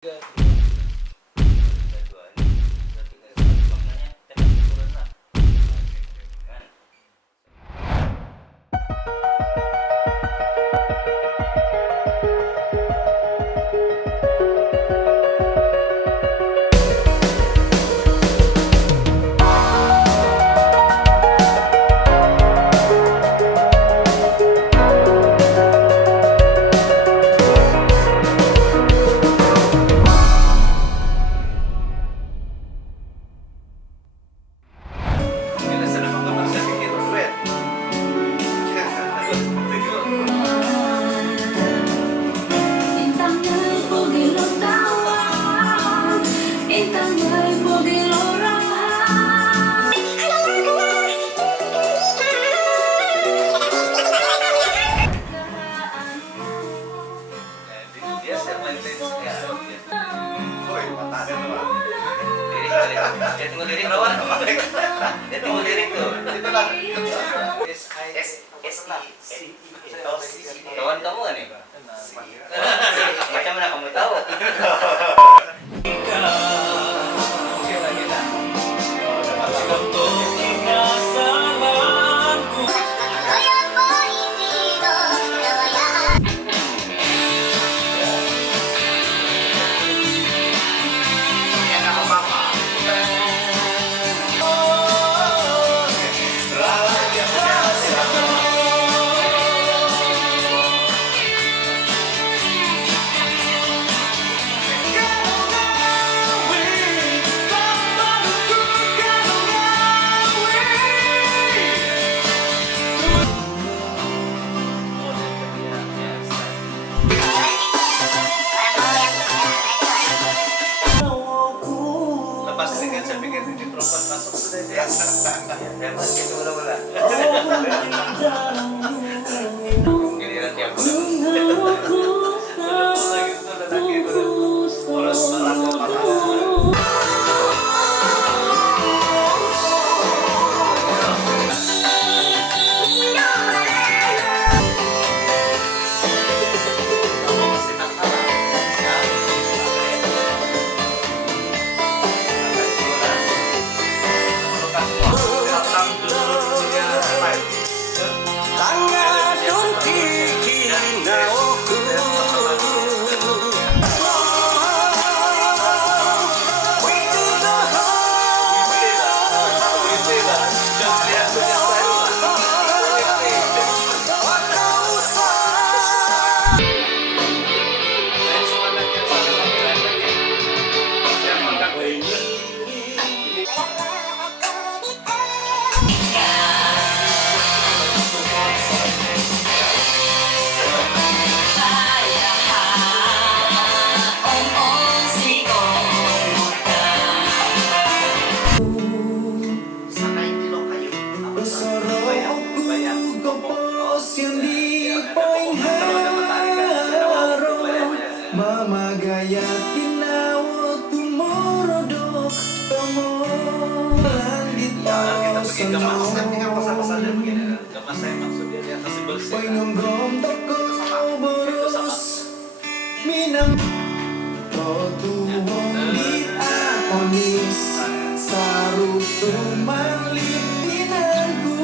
Dia tunggu lirik lawan. Dia tunggu lirik tuh. Itulah. Kawan kamu kan nih? Macam mana kamu tahu? Lepas ini kan saya pikir ini perempuan masuk sudah dia. Dapat gitu bola-bola. Giliran tiap Mama gaya tinawo tumorodok tomolan di Kita bikin gemas, kan tinggal tosono pasal-pasalnya begini kan. Gemas saya maksudnya di atas Boy bersih. nunggong toko boros minang totuwong di aonis saruk tumalit dinanku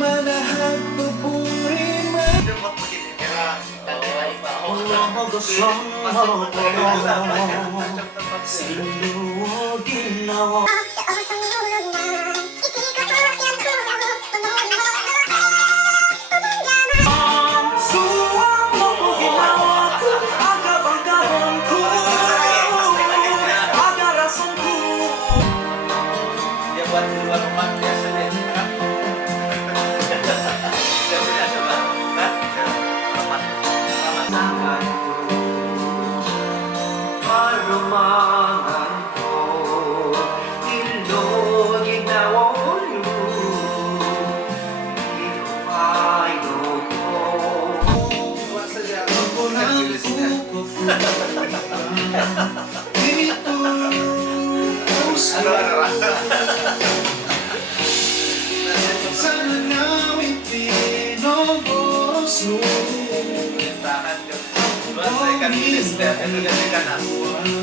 manahag pupurima Dia buat begini kira. Dia buat di luar rumah biasa dia kan. Dia punya coba kan. Sama-sama. Buat saja. Tahan. Buat saya kan tulis dia kan Kaya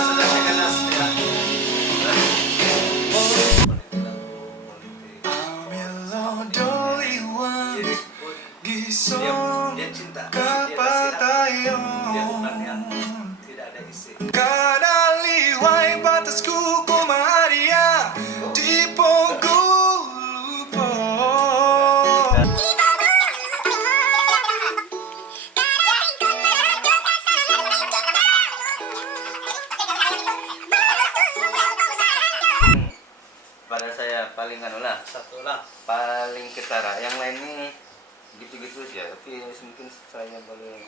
sudah saya ganas ya. Dia cinta, dia pasti ada. Dia bukan yang tidak ada isi. Kadaliway batasku kumaria di Pogulupo. Pada saya paling anu lah, Satu lah. paling ketara. Yang lain ini gitu-gitu aja, tapi mungkin saya boleh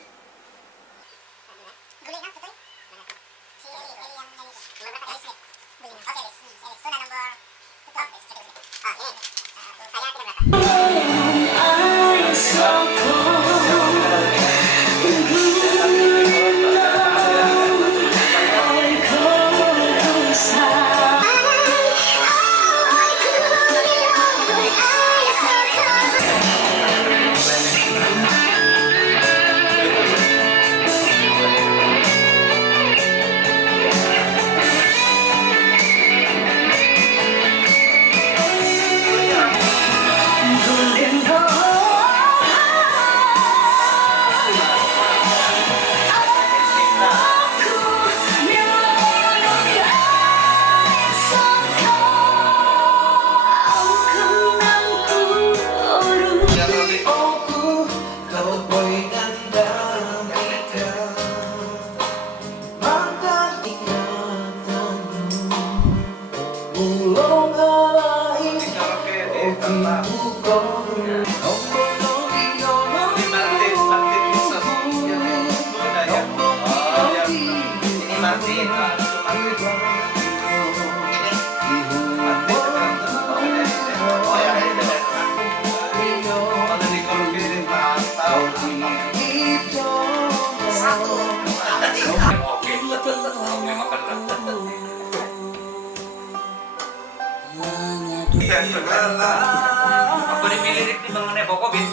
aku dipilih di bangunnya Bokobit.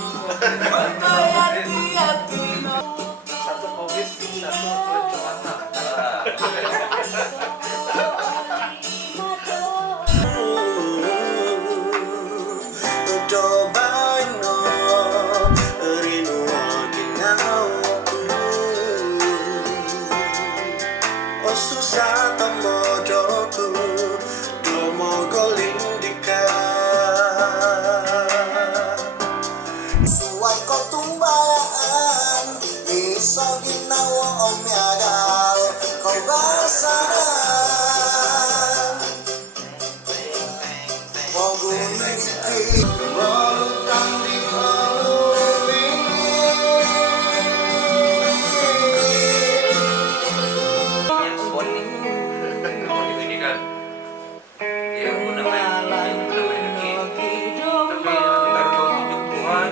Satu covid, satu pelancongan. Susah tomojoku domo golindika suwai ko tumbayaan iso ginawa omyagal ko basahan moguliti rolutang di Ya, aku namanya lagi. Tapi ntar mau bujuk Tuhan.